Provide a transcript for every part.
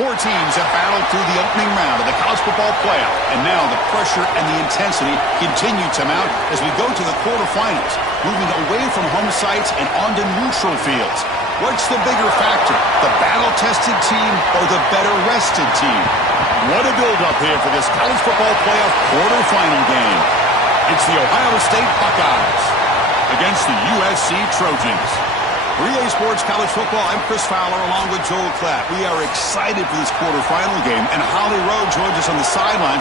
Four teams have battled through the opening round of the college football playoff, and now the pressure and the intensity continue to mount as we go to the quarterfinals, moving away from home sites and onto neutral fields. What's the bigger factor, the battle-tested team or the better-rested team? What a build-up here for this college football playoff quarterfinal game. It's the Ohio State Buckeyes against the USC Trojans. For EA Sports College Football, I'm Chris Fowler along with Joel Klatt. We are excited for this quarterfinal game, and Holly Rowe joins us on the sidelines.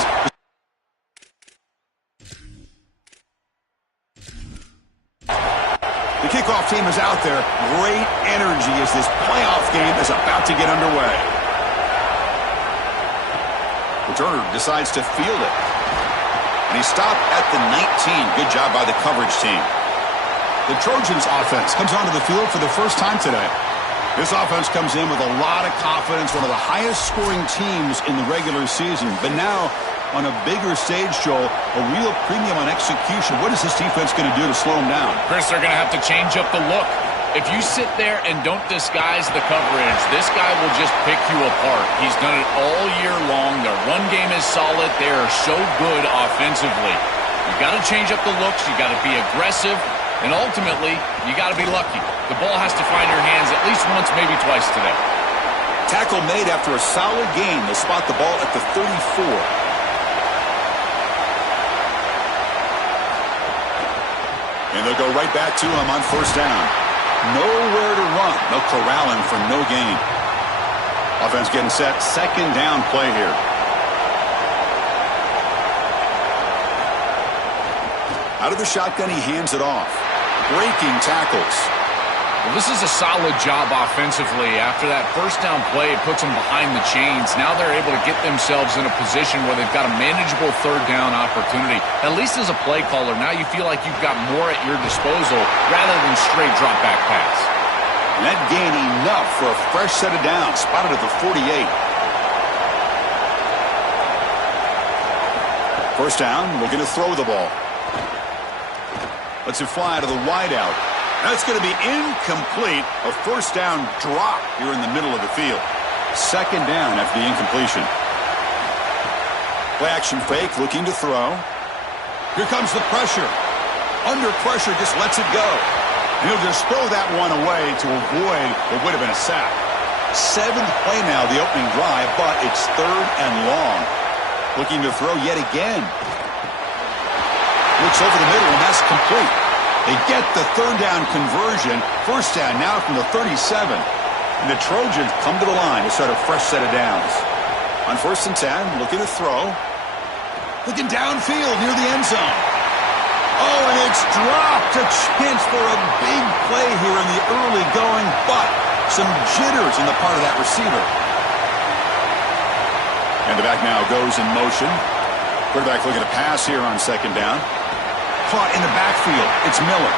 The kickoff team is out there. Great energy as this playoff game is about to get underway. Returner decides to field it. And he stopped at the 19. Good job by the coverage team. The Trojans offense comes onto the field for the first time today. This offense comes in with a lot of confidence, one of the highest scoring teams in the regular season. But now, on a bigger stage, Joel, a real premium on execution. What is this defense going to do to slow them down? Chris, they're going to have to change up the look. If you sit there and don't disguise the coverage, this guy will just pick you apart. He's done it all year long. Their run game is solid. They are so good offensively. You've got to change up the looks. You've got to be aggressive. And ultimately, you got to be lucky. The ball has to find your hands at least once, maybe twice today. Tackle made after a solid gain. They'll spot the ball at the 34. And they'll go right back to him on first down. Nowhere to run. They'll corral him for no gain. Offense getting set. Second down play here. Out of the shotgun, he hands it off. Breaking tackles. Well, this is a solid job offensively. After that first down play, it puts them behind the chains. Now they're able to get themselves in a position where they've got a manageable third down opportunity. At least as a play caller, now you feel like you've got more at your disposal rather than straight drop back pass. And that gain enough for a fresh set of downs. Spotted at the 48. First down, looking to throw the ball. Lets it fly to the wideout. That's going to be incomplete. A first down drop here in the middle of the field. Second down after the incompletion. Play action fake, looking to throw. Here comes the pressure. Under pressure, just lets it go. And he'll just throw that one away to avoid what would have been a sack. Seventh play now, the opening drive, but it's third and long. Looking to throw yet again. Looks over the middle, and that's complete. They get the third down conversion. First down now from the 37. And the Trojans come to the line to start a fresh set of downs. On first and 10, looking to throw. Looking downfield near the end zone. Oh, and it's dropped. A chance for a big play here in the early going, but some jitters on the part of that receiver. And the back now goes in motion. Quarterback looking to pass here on second down. Caught in the backfield. It's Miller.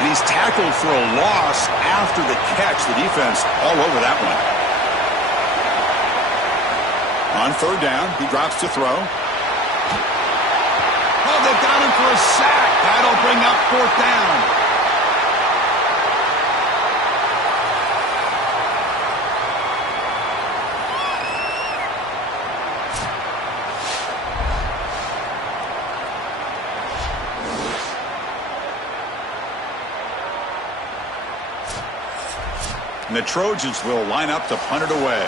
And he's tackled for a loss after the catch. The defense all over that one. On third down, he drops to throw. Oh, they've got him for a sack. That'll bring up fourth down. And the Trojans will line up to punt it away.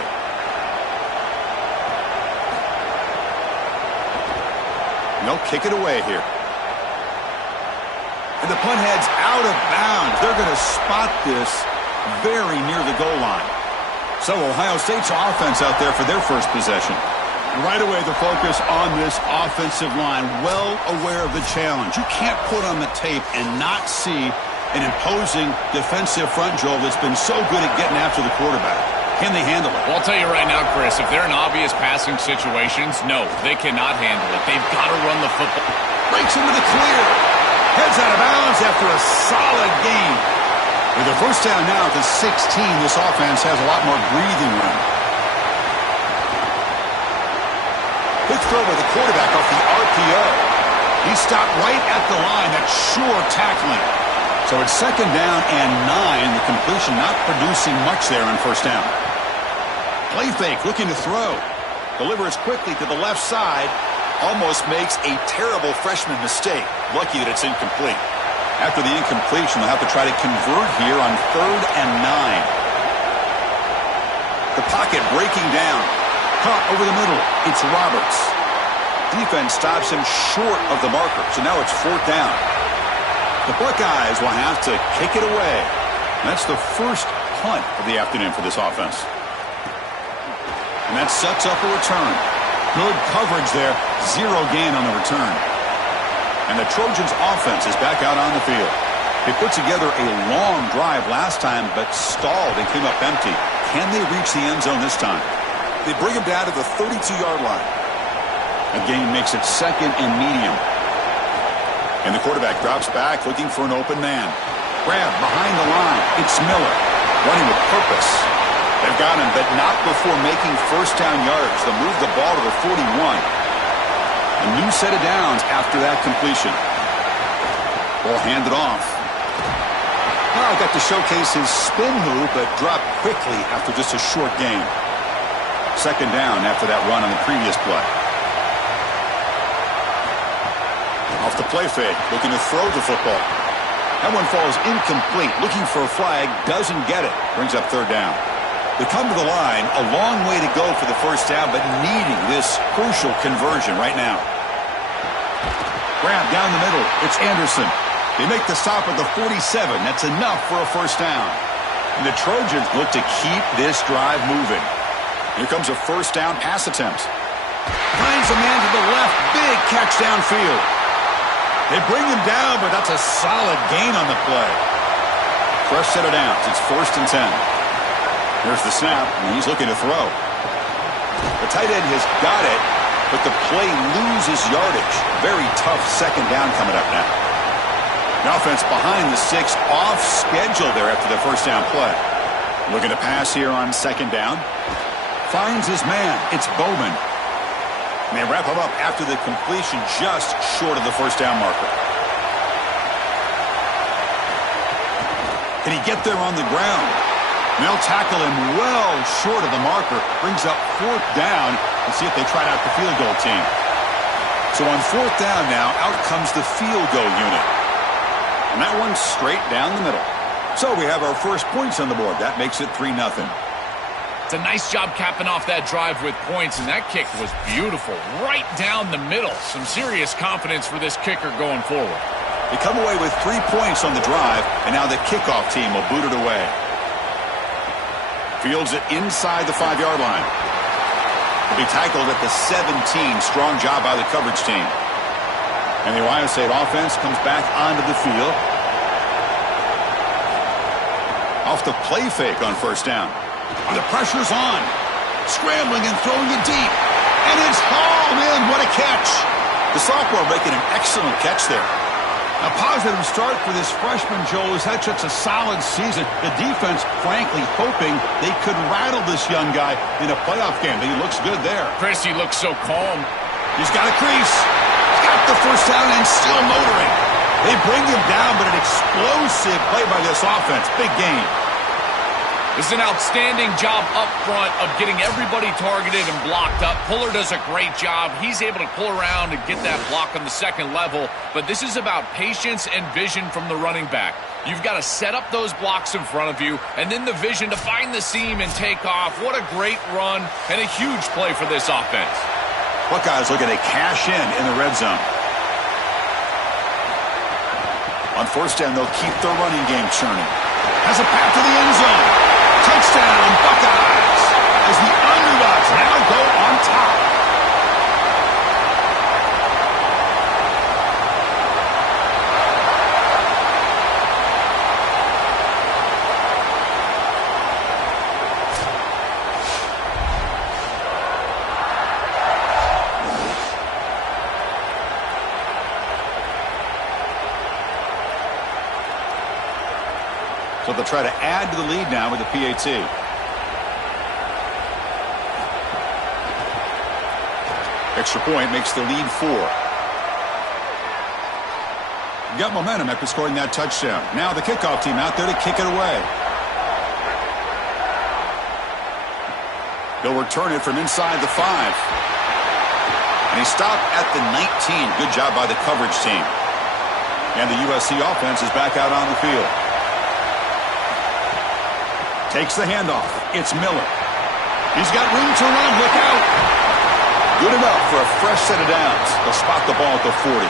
And they'll kick it away here. And the punt heads out of bounds. They're going to spot this very near the goal line. So Ohio State's offense out there for their first possession. And right away the focus on this offensive line. Well aware of the challenge. You can't put on the tape and not see an imposing defensive front, Joel, that's been so good at getting after the quarterback. Can they handle it? Well, I'll tell you right now, Chris, if they're in obvious passing situations, no, they cannot handle it. They've got to run the football. Breaks into the clear. Heads out of bounds after a solid gain. With a first down now at the 16, this offense has a lot more breathing room. Quick throw by the quarterback off the RPO. He stopped right at the line. That's sure tackling. So it's second down and 9. The completion not producing much there on first down. Play fake, looking to throw. Delivers quickly to the left side. Almost makes a terrible freshman mistake. Lucky that it's incomplete. After the incompletion, they'll have to try to convert here on 3rd and 9. The pocket breaking down. Caught over the middle. It's Roberts. Defense stops him short of the marker, so now it's 4th down. The Buckeyes will have to kick it away. That's the first punt of the afternoon for this offense. And that sets up a return. Good coverage there. 0 gain on the return. And the Trojans offense is back out on the field. They put together a long drive last time, but stalled and came up empty. Can they reach the end zone this time? They bring him down to the 32-yard line. A gain makes it 2nd and medium. And the quarterback drops back looking for an open man. Grab behind the line. It's Miller. Running with purpose. They've got him, but not before making 1st down yards. They'll move the ball to the 41. A new set of downs after that completion. Ball handed off. Well, got to showcase his spin move, but dropped quickly after just a short gain. 2nd down after that run on the previous play. Off the play fake, looking to throw the football. That one falls incomplete. Looking for a flag, doesn't get it. Brings up 3rd down. They come to the line, a long way to go for the 1st down, but needing this crucial conversion right now. Grab down the middle. It's Anderson. They make the stop at the 47. That's enough for a 1st down. And the Trojans look to keep this drive moving. Here comes a 1st down pass attempt. Finds a man to the left. Big catch downfield. They bring him down, but that's a solid gain on the play. Fresh set of downs. It's 1st and 10. Here's the snap, and he's looking to throw. The tight end has got it, but the play loses yardage. Very tough 2nd down coming up now. The offense behind the 6, off schedule there after the 1st down play. Looking to pass here on 2nd down. Finds his man. It's Bowman. And they wrap him up after the completion just short of the 1st down marker. Can he get there on the ground? They'll tackle him well short of the marker. Brings up 4th down. And see if they try out the field goal team. So on 4th down now, out comes the field goal unit. And that one's straight down the middle. So we have our first points on the board. That makes it 3-0. It's a nice job capping off that drive with points, and that kick was beautiful. Right down the middle. Some serious confidence for this kicker going forward. They come away with 3 points on the drive, and now the kickoff team will boot it away. Fields it inside the 5-yard line. He'll be tackled at the 17. Strong job by the coverage team. And the Ohio State offense comes back onto the field. Off the play fake on 1st down. The pressure's on. Scrambling and throwing it deep. And it's hauled in. What a catch. The sophomore making an excellent catch there. A positive start for this freshman, Joel, who's had such a solid season. The defense, frankly, hoping they could rattle this young guy in a playoff game. He looks good there. Chris, he looks so calm. He's got a crease. He's got the 1st down and still motoring. They bring him down, but an explosive play by this offense. Big game. This is an outstanding job up front of getting everybody targeted and blocked up. Puller does a great job. He's able to pull around and get that block on the 2nd level. But this is about patience and vision from the running back. You've got to set up those blocks in front of you, and then the vision to find the seam and take off. What a great run and a huge play for this offense. Buckeyes looking to cash in the red zone. On 1st down, they'll keep their running game churning. Has a path to the end zone. Touchdown, Buckeyes, as the underdogs now go on top. So they'll try to add to the lead now with the PAT. Extra point makes the lead 4. Got momentum after scoring that touchdown. Now the kickoff team out there to kick it away. He'll return it from inside the 5. And he stopped at the 19. Good job by the coverage team. And the USC offense is back out on the field. Takes the handoff. It's Miller. He's got room to run. Look out. Good enough for a fresh set of downs. They'll spot the ball at the 40.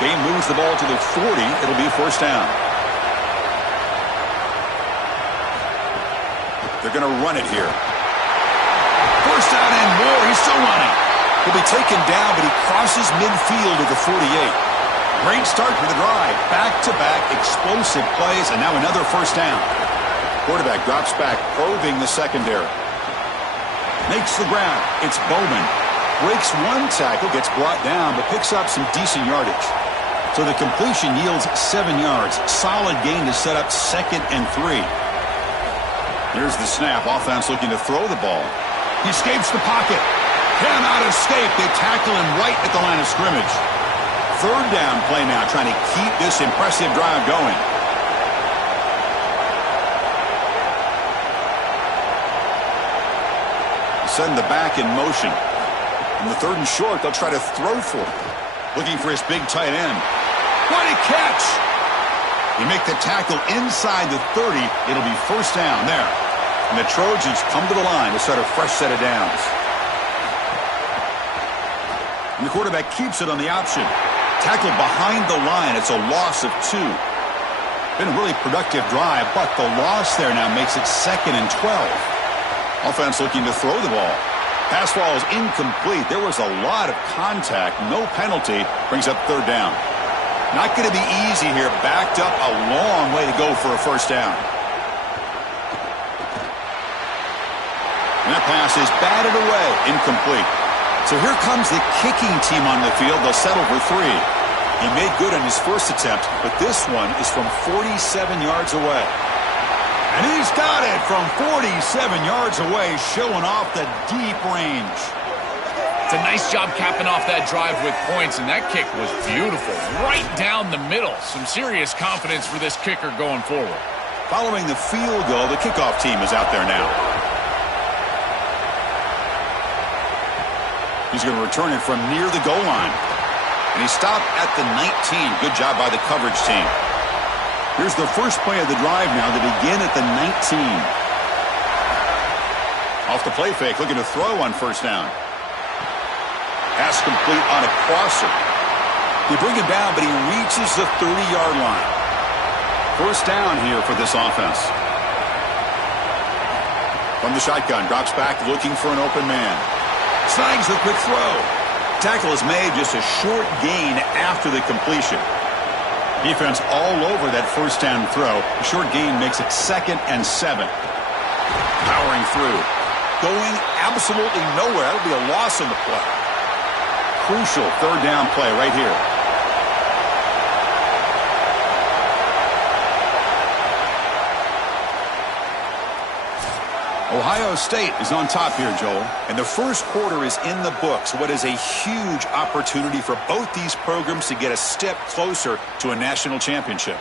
Game moves the ball to the 40. It'll be first down. They're going to run it here. First down and more. He's still running. He'll be taken down, but he crosses midfield at the 48. Great start to the drive. Back-to-back explosive plays, and now another first down. Quarterback drops back, probing the secondary. Makes the grab. It's Bowman. Breaks one tackle, gets brought down, but picks up some decent yardage. So the completion yields 7 yards. Solid gain to set up 2nd and 3. Here's the snap. Offense looking to throw the ball. He escapes the pocket. Cannot escape. They tackle him right at the line of scrimmage. 3rd down play now, trying to keep this impressive drive going. Send the back in motion. In the 3rd and short, they'll try to throw for it. Looking for his big tight end. What a catch! You make the tackle inside the 30. It'll be first down there. And the Trojans come to the line to start a fresh set of downs. And the quarterback keeps it on the option. Tackle behind the line. It's a loss of 2. Been a really productive drive, but the loss there now makes it 2nd and 12. Offense looking to throw the ball. Pass ball is incomplete. There was a lot of contact. No penalty. Brings up 3rd down. Not going to be easy here. Backed up a long way to go for a first down. And that pass is batted away. Incomplete. So here comes the kicking team on the field. They'll settle for 3. He made good on his first attempt, but this one is from 47 yards away. And he's got it from 47 yards away, showing off the deep range. It's a nice job capping off that drive with points, and that kick was beautiful. Right down the middle. Some serious confidence for this kicker going forward. Following the field goal, the kickoff team is out there now. He's going to return it from near the goal line. And he stopped at the 19. Good job by the coverage team. Here's the first play of the drive now. They begin at the 19. Off the play fake, looking to throw on first down. Pass complete on a crosser. They bring him down, but he reaches the 30-yard line. First down here for this offense. From the shotgun, drops back, looking for an open man. Snags the quick throw. Tackle is made, just a short gain after the completion. Defense all over that first down throw. A short gain makes it 2nd and 7. Powering through. Going absolutely nowhere. That'll be a loss on the play. Crucial 3rd down play right here. Ohio State is on top here, Joel. And the first quarter is in the books. What is a huge opportunity for both these programs to get a step closer to a national championship.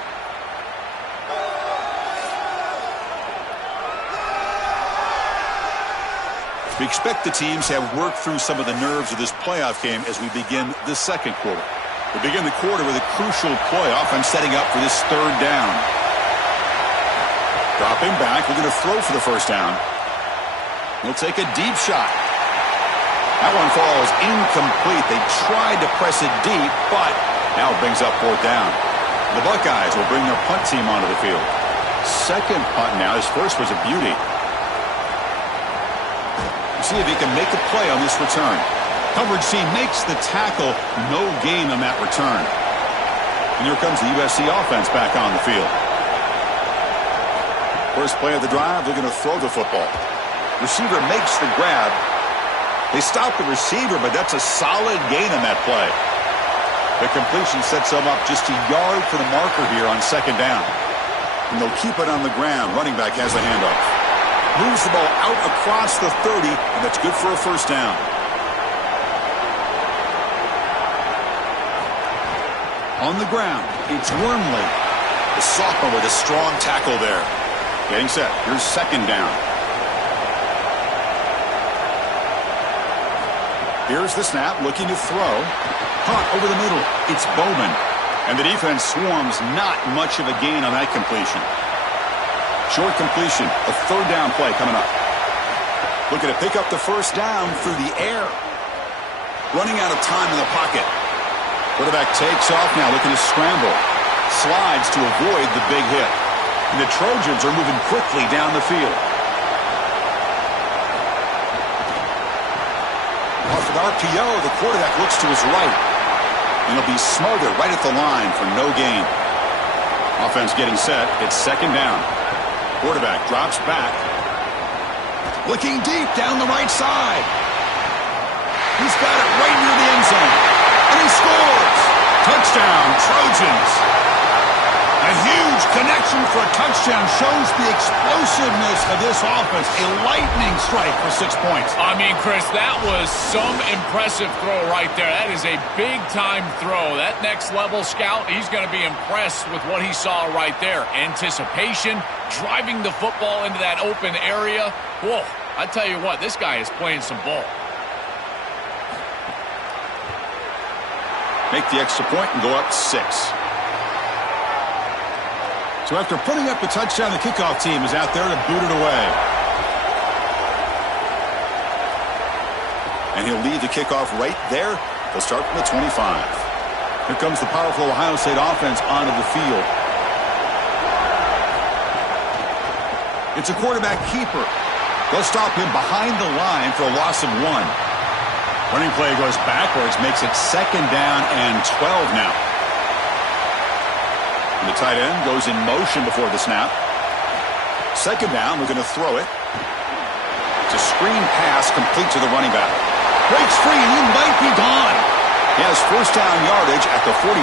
We expect the teams to have worked through some of the nerves of this playoff game as we begin the second quarter. We begin the quarter with a crucial play. Offense setting up for this 3rd down. Dropping back. We're going to throw for the first down. He'll take a deep shot. That one falls incomplete. They tried to press it deep, but now it brings up 4th down. The Buckeyes will bring their punt team onto the field. Second punt now. His first was a beauty. We'll see if he can make a play on this return. Coverage team makes the tackle. No gain on that return. And here comes the USC offense back on the field. First play of the drive, they're going to throw the football. Receiver makes the grab. They stop the receiver, but that's a solid gain on that play. The completion sets them up just a yard for the marker here on 2nd down. And they'll keep it on the ground. Running back has the handoff. Moves the ball out across the 30, and that's good for a first down. On the ground, it's Wormley. The sophomore with a strong tackle there. Getting set. Here's 2nd down. Here's the snap, looking to throw. Caught over the middle. It's Bowman. And the defense swarms, not much of a gain on that completion. Short completion, a third down play coming up. Looking to pick up the first down through the air. Running out of time in the pocket. Quarterback takes off now, looking to scramble. Slides to avoid the big hit. And the Trojans are moving quickly down the field. Off an RPO, the quarterback looks to his right. And he'll be smothered right at the line for no gain. Offense getting set. It's second down. Quarterback drops back. Looking deep down the right side. He's got it right near the end zone. And he scores. Touchdown, Trojans. A huge connection for a touchdown shows the explosiveness of this offense. A lightning strike for 6 points. I mean, Chris, that was some impressive throw right there. That is a big-time throw. That next-level scout, he's going to be impressed with what he saw right there. Anticipation, driving the football into that open area. Whoa, I tell you what, this guy is playing some ball. Make the extra point and go up 6. So after putting up a touchdown, the kickoff team is out there to boot it away. And he'll lead the kickoff right there. They'll start from the 25. Here comes the powerful Ohio State offense onto the field. It's a quarterback keeper. They'll stop him behind the line for a loss of 1. Running play goes backwards, makes it second down and 12 now. And the tight end goes in motion before the snap. Second down, we're going to throw it. It's a screen pass complete to the running back. Breaks free and he might be gone. He has first down yardage at the 46.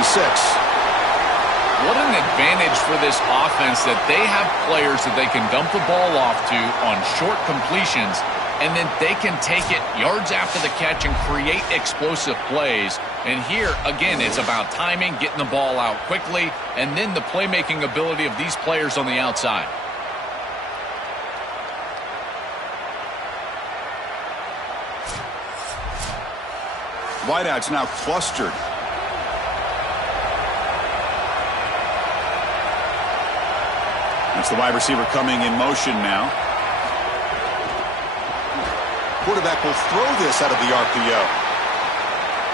What an advantage for this offense that they have players that they can dump the ball off to on short completions, and then they can take it yards after the catch and create explosive plays. And here, again, it's about timing, getting the ball out quickly, and then the playmaking ability of these players on the outside. Wideouts now clustered. That's the wide receiver coming in motion now. Quarterback will throw this out of the RPO.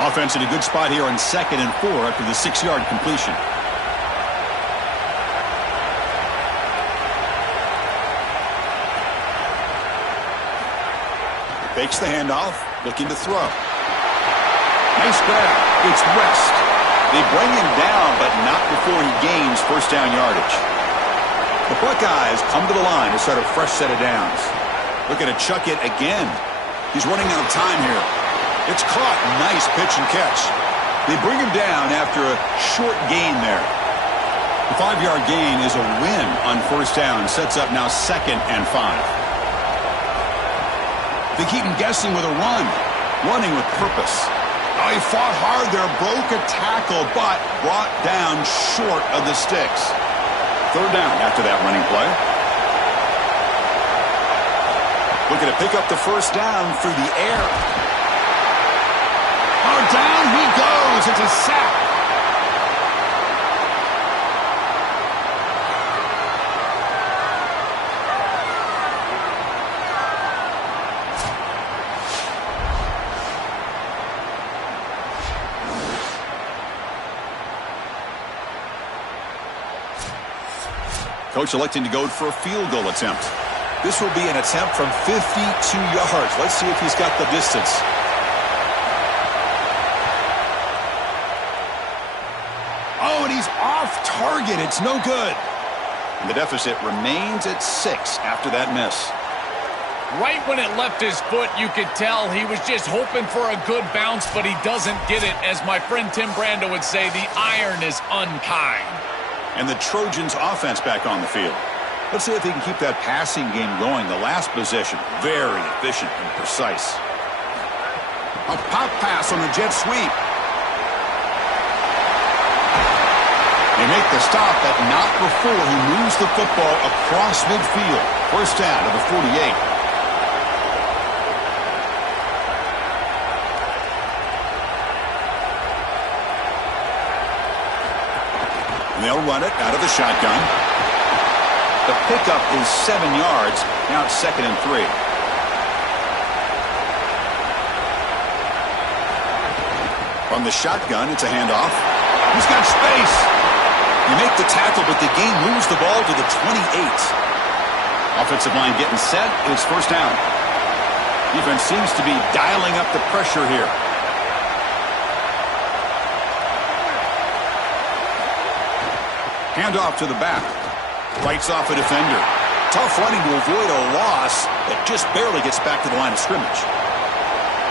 Offense in a good spot here on 2nd and 4 after the 6-yard completion. Fakes the handoff, looking to throw. Nice grab. It's West. They bring him down, but not before he gains first down yardage. The Buckeyes come to the line to start a fresh set of downs. Looking to chuck it again. He's running out of time here. It's caught. Nice pitch and catch. They bring him down after a short gain there. The 5-yard gain is a win on first down. Sets up now 2nd and 5. They keep him guessing with a run. Running with purpose. Oh, he fought hard there. Broke a tackle, but brought down short of the sticks. Third down after that running play. Looking to pick up the first down through the air. Oh, down he goes. It's a sack. Coach electing to go for a field goal attempt. This will be an attempt from 52 yards. Let's see if he's got the distance. Oh, and he's off target. It's no good. And the deficit remains at 6 after that miss. Right when it left his foot, you could tell he was just hoping for a good bounce, but he doesn't get it. As my friend Tim Brando would say, the iron is unkind. And the Trojans offense back on the field. Let's see if they can keep that passing game going. The last possession, very efficient and precise. A pop pass on the jet sweep. They make the stop, but not before he moves the football across midfield. First down to the 48. And they'll run it out of the shotgun. The pickup is 7 yards. Now it's 2nd and 3. From the shotgun, it's a handoff. He's got space. You make the tackle, but the game moves the ball to the 28. Offensive line getting set. It's 1st down. Defense seems to be dialing up the pressure here. Handoff to the back. Writes off a defender. Tough running to avoid a loss that just barely gets back to the line of scrimmage.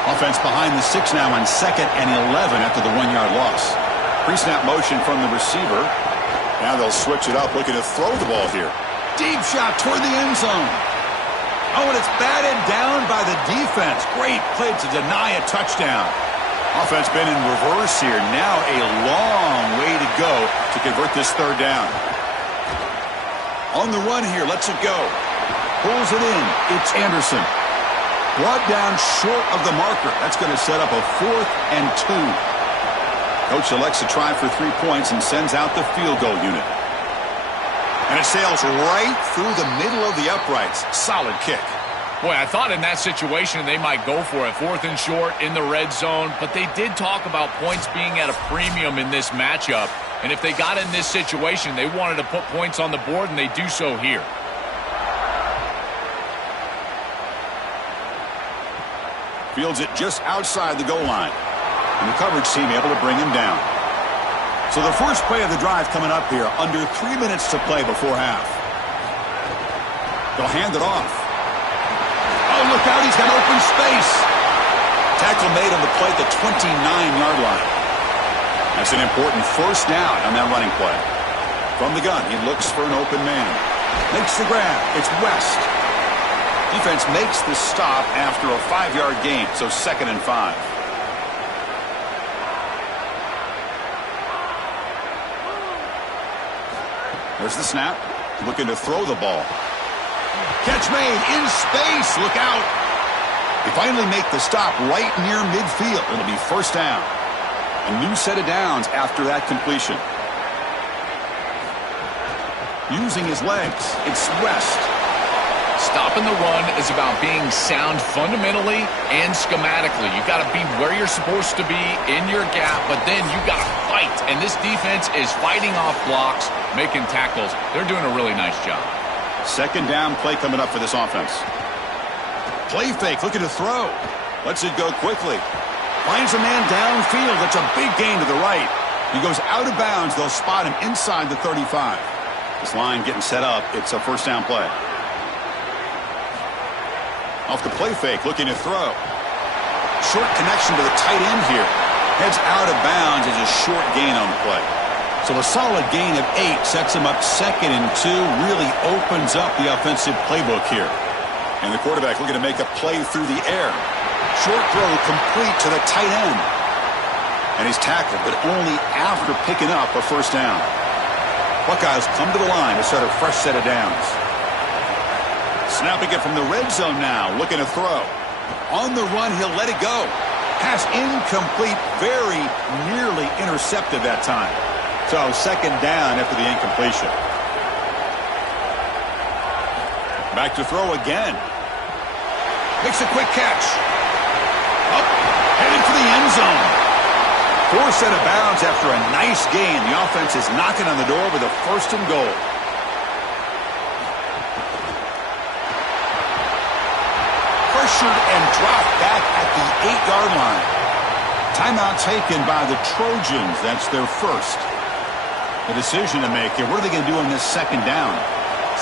Offense behind the 6 now on 2nd and 11 after the 1-yard loss. Pre-snap motion from the receiver. Now they'll switch it up, looking to throw the ball here. Deep shot toward the end zone. Oh, and it's batted down by the defense. Great play to deny a touchdown. Offense been in reverse here. Now a long way to go to convert this 3rd down. On the run here, lets it go. Pulls it in. It's Anderson. Brought down short of the marker. That's going to set up a 4th and 2. Coach elects to try for 3 points and sends out the field goal unit. And it sails right through the middle of the uprights. Solid kick. Boy, I thought in that situation they might go for it. 4th and short in the red zone. But they did talk about points being at a premium in this matchup. And if they got in this situation, they wanted to put points on the board, and they do so here. Fields it just outside the goal line. And the coverage team able to bring him down. So the first play of the drive coming up here. Under 3 minutes to play before half. They'll hand it off. Oh, look out. He's got open space. Tackle made on the play at the 29-yard line. That's an important 1st down on that running play. From the gun, he looks for an open man. Makes the grab. It's West. Defense makes the stop after a 5-yard gain, so 2nd and 5. There's the snap. Looking to throw the ball. Catch made in space. Look out. They finally make the stop right near midfield. It'll be 1st down. A new set of downs after that completion. Using his legs, it's West. Stopping the run is about being sound fundamentally and schematically. You got to be where you're supposed to be in your gap, but then you got to fight. And this defense is fighting off blocks, making tackles. They're doing a really nice job. 2nd down play coming up for this offense. Play fake, looking to throw. Lets it go quickly. Finds a man downfield. That's a big gain to the right. He goes out of bounds. They'll spot him inside the 35. This line getting set up. It's a 1st down play. Off the play fake, looking to throw. Short connection to the tight end here. Heads out of bounds as a short gain on the play. So a solid gain of 8 sets him up 2nd and 2. Really opens up the offensive playbook here. And the quarterback looking to make a play through the air. Short throw complete to the tight end. And he's tackled, but only after picking up a 1st down. Buckeyes come to the line to start a fresh set of downs. Snapping it from the red zone now, looking to throw. On the run, he'll let it go. Pass incomplete, very nearly intercepted that time. So 2nd down after the incompletion. Back to throw again. Makes a quick catch. Up, headed for the end zone. 4 set of bounds after a nice gain. The offense is knocking on the door with a 1st and goal. Pressured and dropped back at the 8-yard line. Timeout taken by the Trojans. That's their 1st. The decision to make here. What are they going to do on this 2nd down?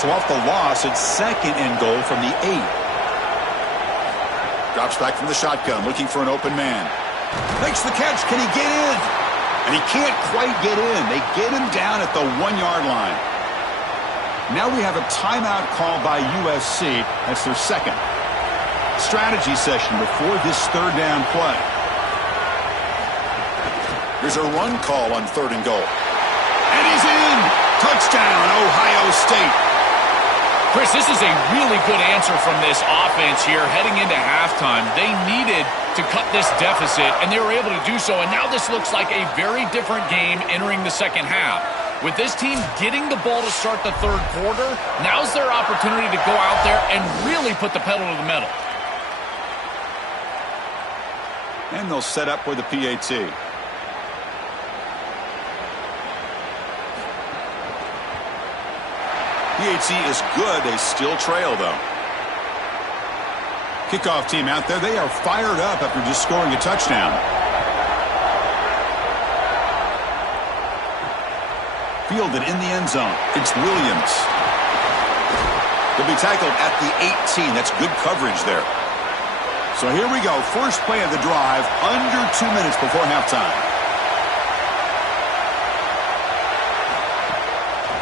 So off the loss, it's 2nd and goal from the 8. Drops back from the shotgun, looking for an open man. Makes the catch. Can he get in? And he can't quite get in. They get him down at the 1-yard line. Now we have a timeout call by USC. That's their 2nd. Strategy session before this 3rd down play. Here's a run call on 3rd and goal. And he's in. Touchdown, Ohio State. Chris, this is a really good answer from this offense here heading into halftime. They needed to cut this deficit, and they were able to do so. And now this looks like a very different game entering the 2nd half. With this team getting the ball to start the third quarter, now's their opportunity to go out there and really put the pedal to the metal. And they'll set up for the PAT. PAT is good. They still trail, though. Kickoff team out there. They are fired up after just scoring a touchdown. Fielded in the end zone. It's Williams. He'll be tackled at the 18. That's good coverage there. So here we go. First play of the drive. Under 2 minutes before halftime.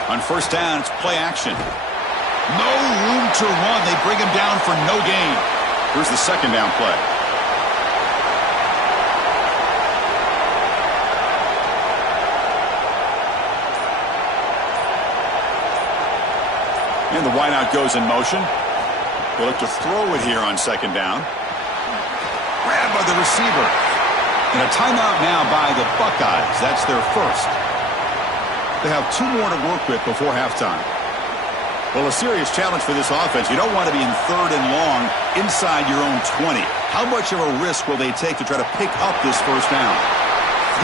On first down, it's play action. No room to run. They bring him down for no gain. Here's the second down play. And the wideout goes in motion. They look to throw it here on second down. Grabbed by the receiver. And a timeout now by the Buckeyes. That's their first. They have 2 more to work with before halftime. Well, a serious challenge for this offense. You don't want to be in third and long inside your own 20. How much of a risk will they take to try to pick up this first down?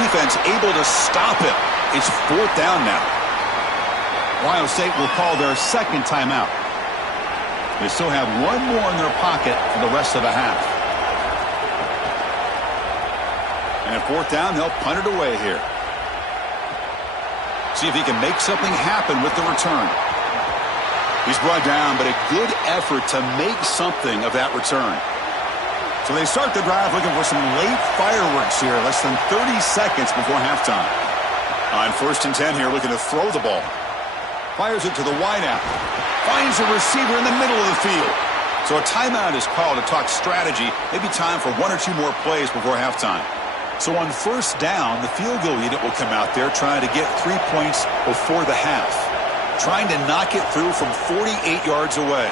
Defense able to stop it. It's fourth down now. Ohio State will call their second timeout. They still have 1 more in their pocket for the rest of the half. And at fourth down, they'll punt it away here. See if he can make something happen with the return. He's brought down, but a good effort to make something of that return. So they start the drive looking for some late fireworks here, less than 30 seconds before halftime. On first and 10 here, looking to throw the ball. Fires it to the wideout. Finds a receiver in the middle of the field. So a timeout is called to talk strategy. Maybe time for 1 or 2 more plays before halftime. So on first down, the field goal unit will come out there trying to get 3 points before the half. Trying to knock it through from 48 yards away.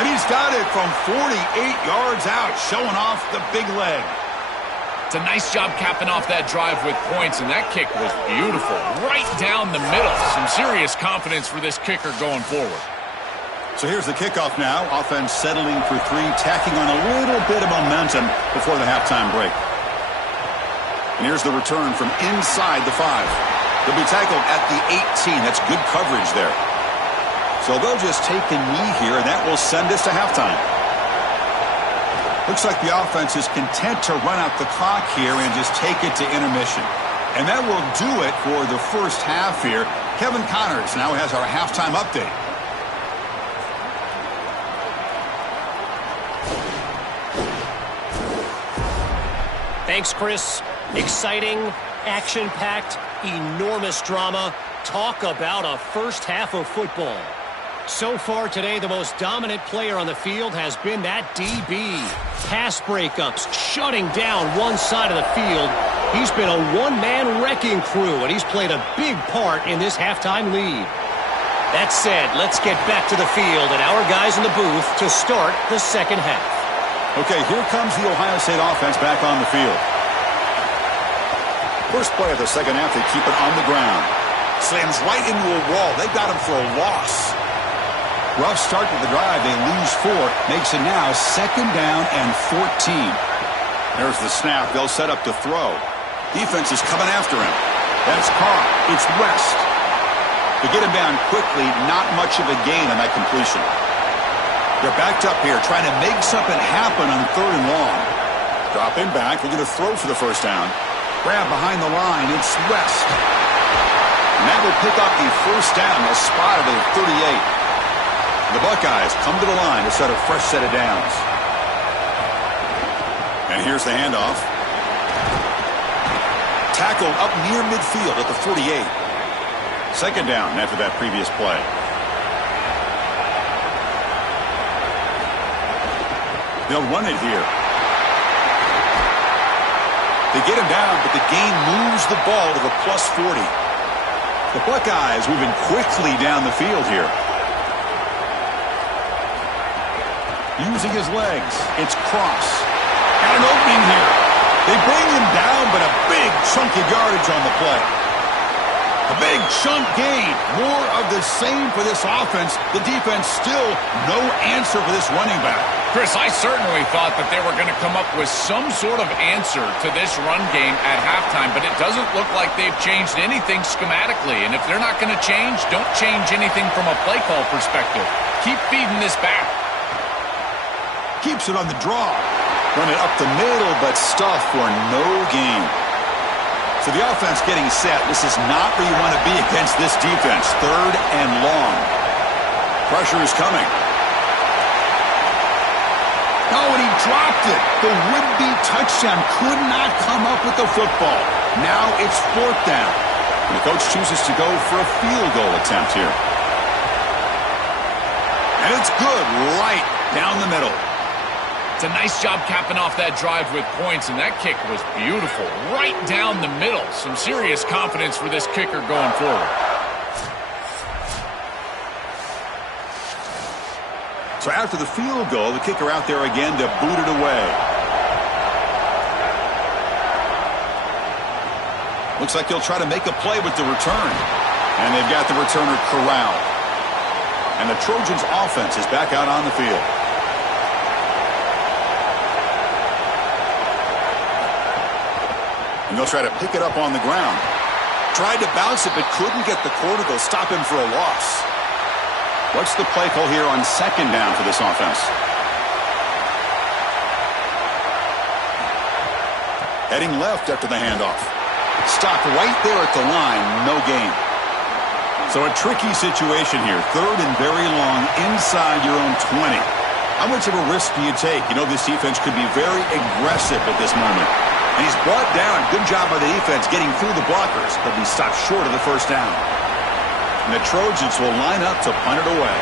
And he's got it from 48 yards out, showing off the big leg. It's a nice job capping off that drive with points, and that kick was beautiful. Right down the middle. Some serious confidence for this kicker going forward. So here's the kickoff now. Offense settling for 3, tacking on a little bit of momentum before the halftime break. And here's the return from inside the 5. They'll be tackled at the 18. That's good coverage there. So they'll just take a knee here, and that will send us to halftime. Looks like the offense is content to run out the clock here and just take it to intermission. And that will do it for the first half here. Kevin Connors now has our halftime update. Thanks, Chris. Exciting, action-packed, enormous drama. Talk about a first half of football. So far today, the most dominant player on the field has been that DB. Pass breakups, shutting down one side of the field. He's been a one-man wrecking crew, and he's played a big part in this halftime lead. That said, let's get back to the field and our guys in the booth to start the second half. Okay, here comes the Ohio State offense back on the field. First play of the second half, they keep it on the ground. Slams right into a wall. They got him for a loss. Rough start to the drive. They lose 4. Makes it now second down and 14. There's the snap. They'll set up to throw. Defense is coming after him. That's caught. It's West. To get him down quickly, not much of a gain on that completion. They're backed up here, trying to make something happen on third and long. Drop him back. They're going to throw for the first down. Grab behind the line. It's West. And that will pick up the first down. They'll spot it at 38. The Buckeyes come to the line to set a fresh set of downs. And here's the handoff. Tackled up near midfield at the 48. Second down after that previous play. They'll run it here. They get him down, but the gain moves the ball to the +40. The Buckeyes moving quickly down the field here. Using his legs. It's Cross. Got an opening here. They bring him down, but a big chunk of yardage on the play. A big chunk gain. More of the same for this offense. The defense still no answer for this running back. Chris, I certainly thought that they were going to come up with some sort of answer to this run game at halftime, but it doesn't look like they've changed anything schematically. And if they're not going to change, don't change anything from a play call perspective. Keep feeding this back. Keeps it on the draw. Run it up the middle, but stuffed for no gain. So the offense getting set. This is not where you want to be against this defense. 3rd and long. Pressure is coming. Oh, and he dropped it. The would-be touchdown could not come up with the football. Now it's 4th down. And the coach chooses to go for a field goal attempt here. And it's good right down the middle. It's a nice job capping off that drive with points, and that kick was beautiful. Right down the middle. Some serious confidence for this kicker going forward. So after the field goal, the kicker out there again to boot it away. Looks like he'll try to make a play with the return. And they've got the returner corralled. And the Trojans offense is back out on the field. And they'll try to pick it up on the ground. Tried to bounce it, but couldn't get the corner to stop him for a loss. What's the play call here on 2nd down for this offense? Heading left after the handoff. Stopped right there at the line, no gain. So a tricky situation here. 3rd and very long inside your own 20. How much of a risk do you take? You know this defense could be very aggressive at this moment. And he's brought down. Good job by the defense getting through the blockers. But he stopped short of the 1st down. And the Trojans will line up to punt it away.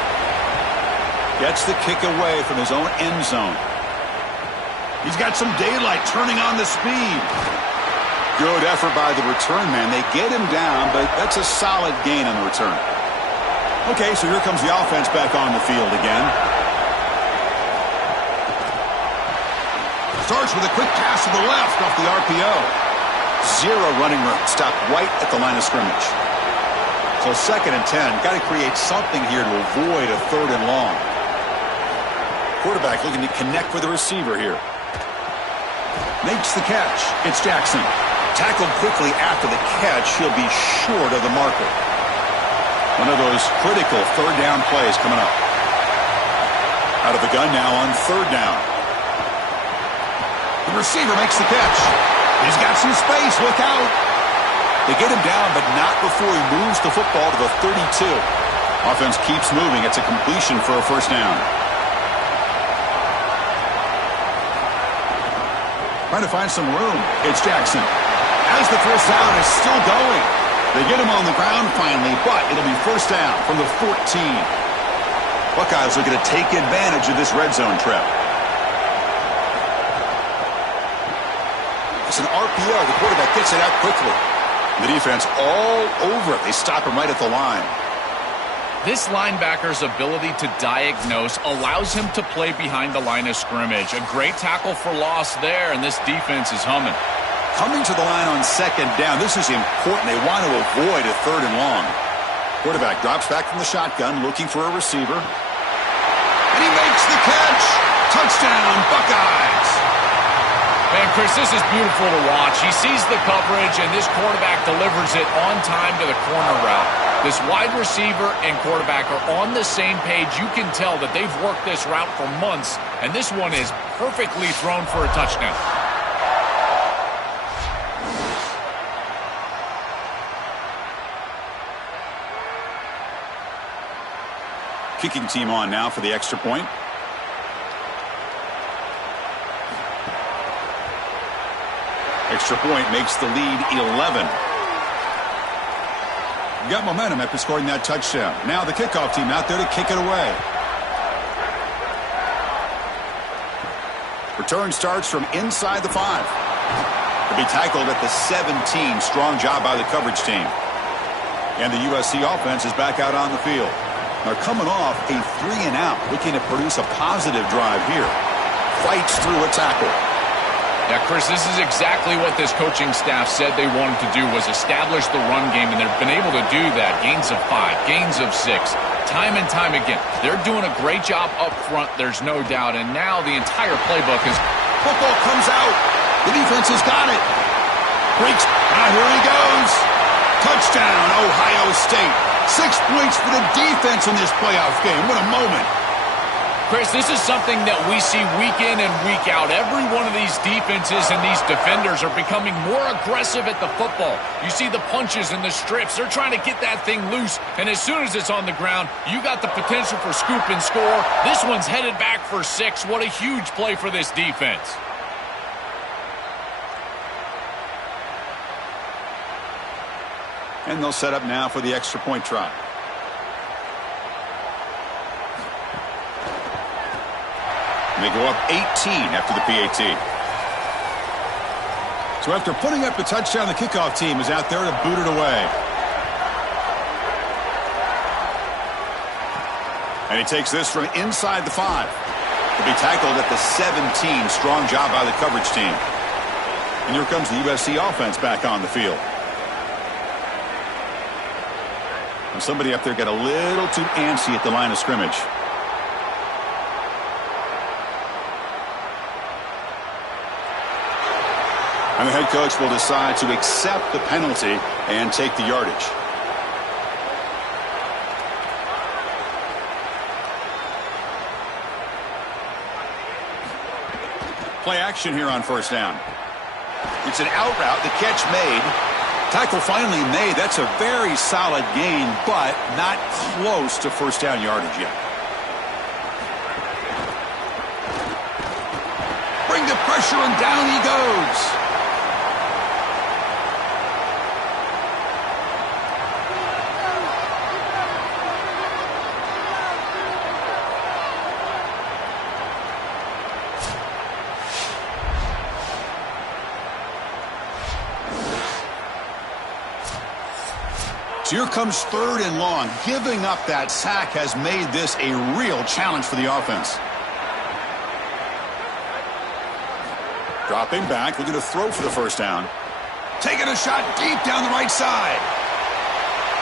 Gets the kick away from his own end zone. He's got some daylight turning on the speed. Good effort by the return man. They get him down, but that's a solid gain on the return. Okay, so here comes the offense back on the field again. Starts with a quick pass to the left off the RPO. 0 running room. Stopped right at the line of scrimmage. So 2nd and 10. Got to create something here to avoid a 3rd and long. Quarterback looking to connect with the receiver here. Makes the catch. It's Jackson. Tackled quickly after the catch. He'll be short of the marker. One of those critical 3rd down plays coming up. Out of the gun now on 3rd down. The receiver makes the catch. He's got some space. Look out. They get him down, but not before he moves the football to the 32. Offense keeps moving. It's a completion for a 1st down. Trying to find some room. It's Jackson. As the 1st down is still going. They get him on the ground finally, but it'll be 1st down from the 14. Buckeyes looking to take advantage of this red zone trap. It's an RPO. The quarterback gets it out quickly. The defense all over it. They stop him right at the line. This linebacker's ability to diagnose allows him to play behind the line of scrimmage. A great tackle for loss there, and this defense is humming. Coming to the line on 2nd down. This is important. They want to avoid a 3rd and long. Quarterback drops back from the shotgun, looking for a receiver. And he makes the catch. Touchdown, Buckeyes. Man, Chris, this is beautiful to watch. He sees the coverage, and this quarterback delivers it on time to the corner route. This wide receiver and quarterback are on the same page. You can tell that they've worked this route for months, and this one is perfectly thrown for a touchdown. Kicking team on now for the extra point. Extra point makes the lead 11. Got momentum after scoring that touchdown. Now the kickoff team out there to kick it away. Return starts from inside the 5. He'll be tackled at the 17. Strong job by the coverage team. And the USC offense is back out on the field. They're coming off a 3-and-out, looking to produce a positive drive here. Fights through a tackle. Yeah, Chris, this is exactly what this coaching staff said they wanted to do, was establish the run game, and they've been able to do that. Gains of 5, gains of 6, time and time again. They're doing a great job up front, there's no doubt, and now the entire playbook is... Football comes out. The defense has got it. Breaks. Here he goes. Touchdown, Ohio State. 6 points for the defense in this playoff game. What a moment. Chris, this is something that we see week in and week out. Every one of these defenses and these defenders are becoming more aggressive at the football. You see the punches and the strips. They're trying to get that thing loose, and as soon as it's on the ground, you got the potential for scoop and score. This one's headed back for 6. What a huge play for this defense. And they'll set up now for the extra point try. And they go up 18 after the PAT. So after putting up the touchdown, the kickoff team is out there to boot it away. And he takes this from inside the 5. He'll be tackled at the 17. Strong job by the coverage team. And here comes the USC offense back on the field. And somebody up there got a little too antsy at the line of scrimmage. And the head coach will decide to accept the penalty and take the yardage. Play action here on first down. It's an out route. The catch made. Tackle finally made. That's a very solid gain, but not close to first down yardage yet. Bring the pressure, and down he goes. So here comes 3rd and long. Giving up that sack has made this a real challenge for the offense. Dropping back, looking to throw for the first down. Taking a shot deep down the right side.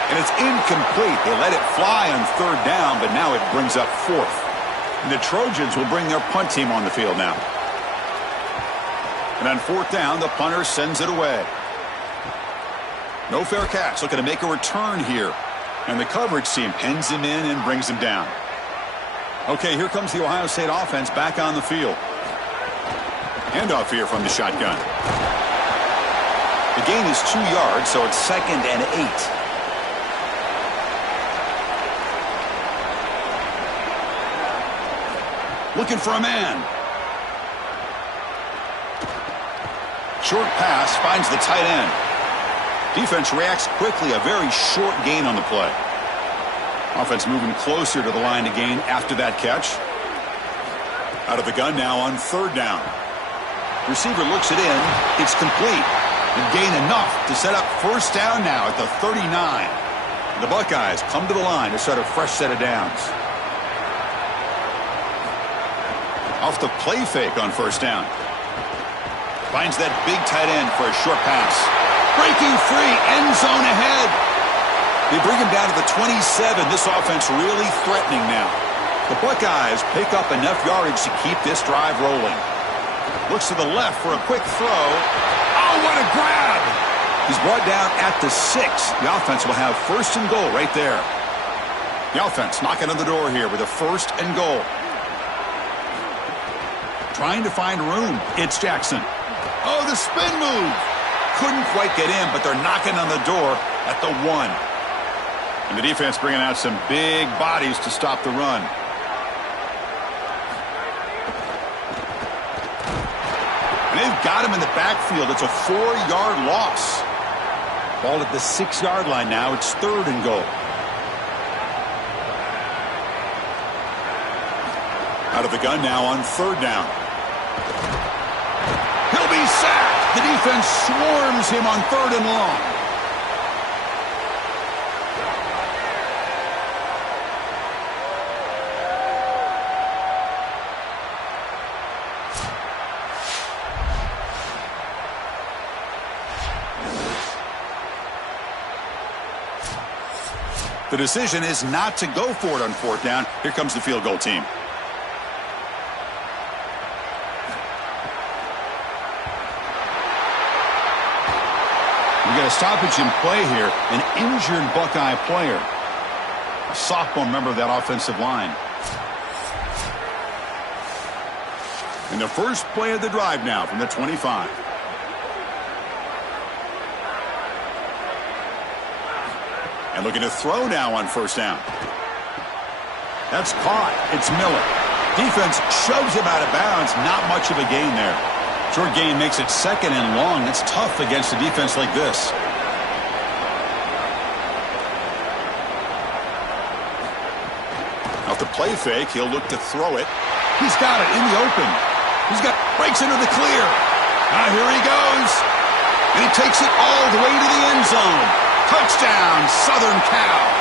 And it's incomplete. They let it fly on 3rd down, but now it brings up 4th. And the Trojans will bring their punt team on the field now. And on 4th down, the punter sends it away. No fair catch, looking to make a return here. And the coverage team pins him in and brings him down. Okay, here comes the Ohio State offense back on the field. Handoff here from the shotgun. The gain is 2 yards, so it's 2nd and 8. Looking for a man. Short pass finds the tight end. Defense reacts quickly, a very short gain on the play. Offense moving closer to the line to gain after that catch. Out of the gun now on 3rd down. Receiver looks it in. It's complete. And gain enough to set up first down now at the 39. The Buckeyes come to the line to start a fresh set of downs. Off the play fake on first down. Finds that big tight end for a short pass. Breaking free, end zone ahead. They bring him down to the 27. This offense really threatening now. The Buckeyes pick up enough yardage to keep this drive rolling. Looks to the left for a quick throw. Oh, what a grab! He's brought down at the 6. The offense will have 1st and goal right there. The offense knocking on the door here with a 1st and goal. Trying to find room. It's Jackson. Oh, the spin move. Couldn't quite get in, but they're knocking on the door at the 1. And the defense bringing out some big bodies to stop the run. And they've got him in the backfield. It's a 4-yard loss. Ball at the 6-yard line now. It's 3rd and goal. Out of the gun now on 3rd down. He'll be sacked. The defense swarms him on 3rd and long. The decision is not to go for it on fourth down. Here comes the field goal team. We got a stoppage in play here. An injured Buckeye player. A sophomore member of that offensive line. And the first play of the drive now from the 25. And looking to throw now on first down. That's caught. It's Miller. Defense shoves him out of bounds. Not much of a gain there. Short gain makes it second and long. That's tough against a defense like this. Off the play fake, he'll look to throw it. He's got it in the open. Breaks into the clear. Here he goes. And he takes it all the way to the end zone. Touchdown, Southern Cal.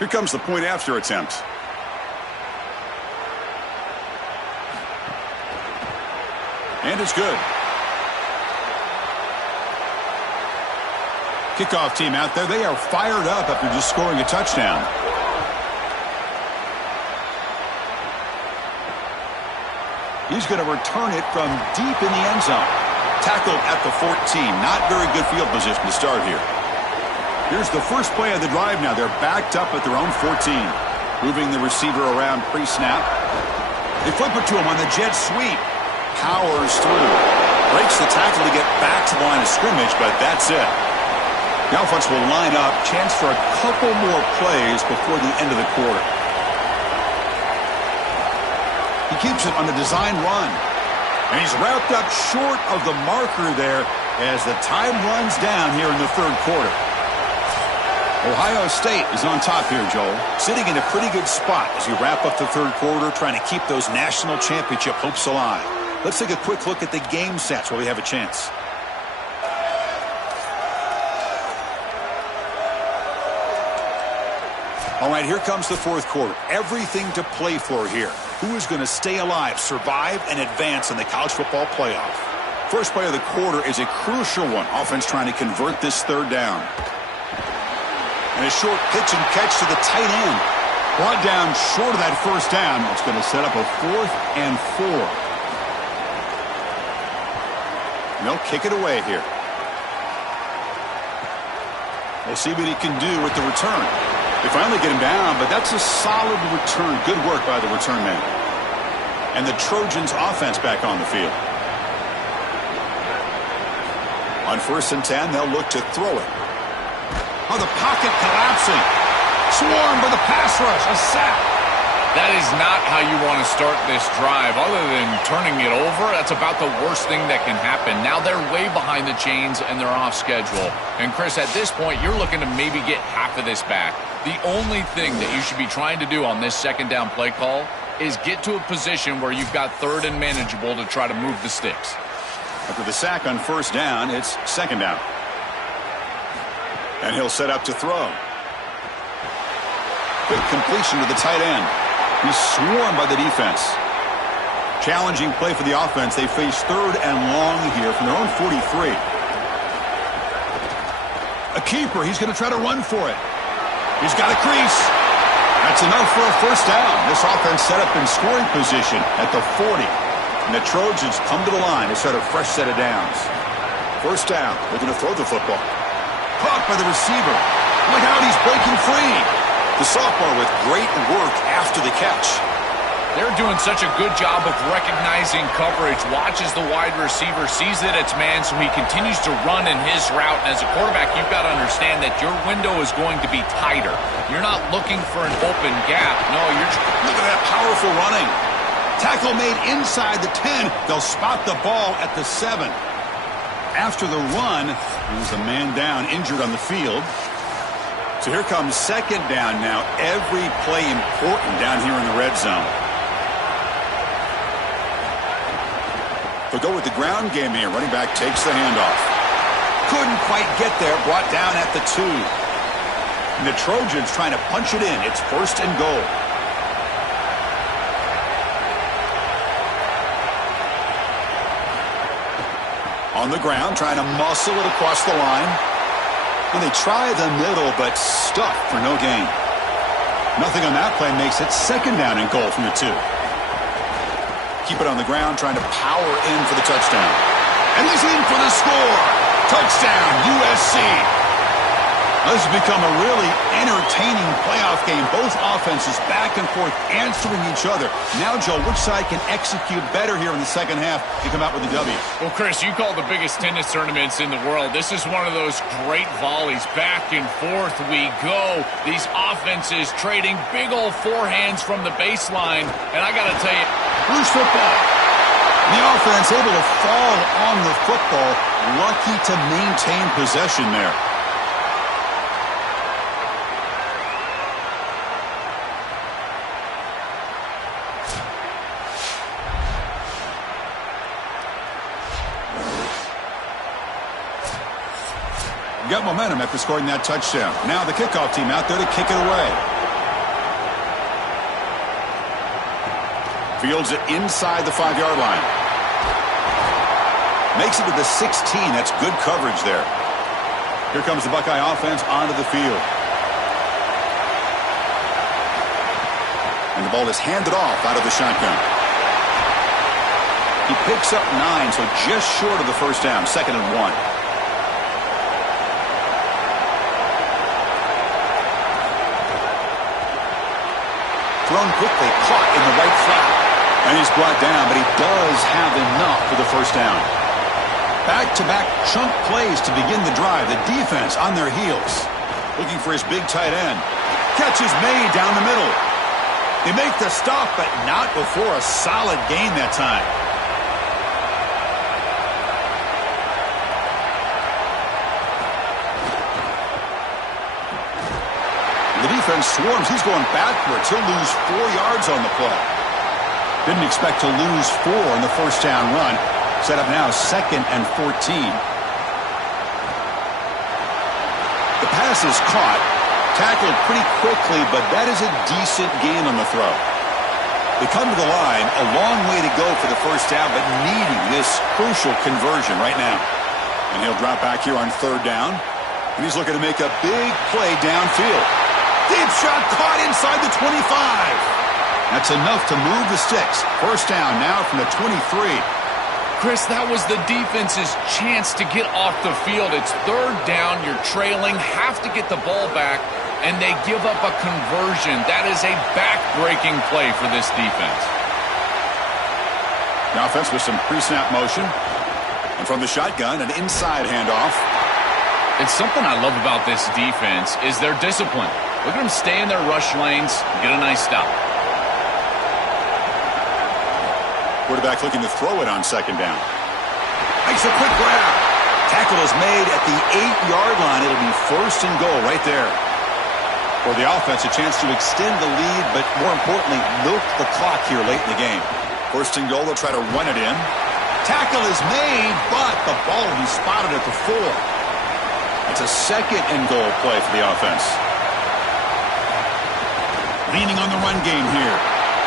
Here comes the point after attempt. And it's good. Kickoff team out there. They are fired up after just scoring a touchdown. He's going to return it from deep in the end zone. Tackled at the 14. Not very good field position to start here. Here's the first play of the drive now. They're backed up at their own 14. Moving the receiver around pre-snap. They flip it to him on the jet sweep. Powers through. Breaks the tackle to get back to the line of scrimmage, but that's it. The offense will line up. Chance for a couple more plays before the end of the quarter. He keeps it on the design run. And he's wrapped up short of the marker there as the time runs down here in the third quarter. Ohio State is on top here, Joel. Sitting in a pretty good spot as you wrap up the third quarter, trying to keep those national championship hopes alive. Let's take a quick look at the game stats while we have a chance. All right, here comes the fourth quarter. Everything to play for here. Who is going to stay alive, survive, and advance in the college football playoff? First play of the quarter is a crucial one. Offense trying to convert this third down. And a short pitch and catch to the tight end. Brought down short of that first down. It's going to set up a 4th and 4. And they'll kick it away here. We'll see what he can do with the return. They finally get him down, but that's a solid return. Good work by the return man. And the Trojans offense back on the field. On 1st and 10, they'll look to throw it. Oh, the pocket collapsing. Swarmed by the pass rush. A sack. That is not how you want to start this drive. Other than turning it over, that's about the worst thing that can happen. Now they're way behind the chains and they're off schedule. And Chris, at this point, you're looking to maybe get half of this back. The only thing that you should be trying to do on this second down play call is get to a position where you've got third and manageable to try to move the sticks. After the sack on first down, it's second down. And he'll set up to throw. Quick completion to the tight end. He's swarmed by the defense. Challenging play for the offense. They face third and long here from their own 43. A keeper. He's going to try to run for it. He's got a crease. That's enough for a first down. This offense set up in scoring position at the 40. And the Trojans come to the line to start a fresh set of downs. First down. Looking to throw the football. Caught by the receiver. Look out, he's breaking free. The sophomore with great work after the catch. They're doing such a good job of recognizing coverage. Watches the wide receiver, sees that it's man, so he continues to run in his route. And as a quarterback, you've got to understand that your window is going to be tighter. You're not looking for an open gap. No, you're... Look at that powerful running. Tackle made inside the 10. They'll spot the ball at the 7. After the run, there's a man down, injured on the field. So here comes second down now. Every play important down here in the red zone. They'll go with the ground game here. Running back takes the handoff. Couldn't quite get there. Brought down at the 2. And the Trojans trying to punch it in. It's first and goal. On the ground, trying to muscle it across the line. And they try the middle, but stuffed for no gain. Nothing on that play makes it second down and goal from the 2. Keep it on the ground, trying to power in for the touchdown. And he's in for the score. Touchdown, USC. This has become a really entertaining playoff game. Both offenses back and forth answering each other. Now, Joe, which side can execute better here in the second half to come out with a W? Well, Chris, you call the biggest tennis tournaments in the world. This is one of those great volleys. Back and forth we go. These offenses trading big old forehands from the baseline. And I got to tell you, Bruce football. The offense able to fall on the football. Lucky to maintain possession there. Got momentum after scoring that touchdown. Now the kickoff team out there to kick it away. Fields it inside the 5-yard line. Makes it to the 16. That's good coverage there. Here comes the Buckeye offense onto the field. And the ball is handed off out of the shotgun. He picks up 9, so just short of the first down. 2nd and 1. Thrown quickly, caught in the right flat. And he's brought down, but he does have enough for the first down. Back-to-back chunk plays to begin the drive. The defense on their heels. Looking for his big tight end. Catch is made down the middle. They make the stop, but not before a solid gain that time. The defense swarms. He's going backwards. He'll lose 4 yards on the play. Didn't expect to lose 4 in the first down run. Set up now 2nd and 14. The pass is caught. Tackled pretty quickly, but that is a decent gain on the throw. They come to the line. A long way to go for the first down, but needing this crucial conversion right now. And he'll drop back here on 3rd down. And he's looking to make a big play downfield. Deep shot caught inside the 25. That's enough to move the sticks. First down now from the 23. Chris, that was the defense's chance to get off the field. It's 3rd down. You're trailing. Have to get the ball back, and they give up a conversion. That is a back-breaking play for this defense. The offense with some pre-snap motion. And from the shotgun, an inside handoff. It's something I love about this defense is their discipline. Look at them stay in their rush lanes and get a nice stop. Quarterback looking to throw it on 2nd down. Makes a quick grab. Tackle is made at the 8-yard line. It'll be 1st and goal right there. For the offense, a chance to extend the lead, but more importantly, milk the clock here late in the game. 1st and goal, they'll try to run it in. Tackle is made, but the ball will be spotted at the 4. It's a 2nd and goal play for the offense. Leaning on the run game here.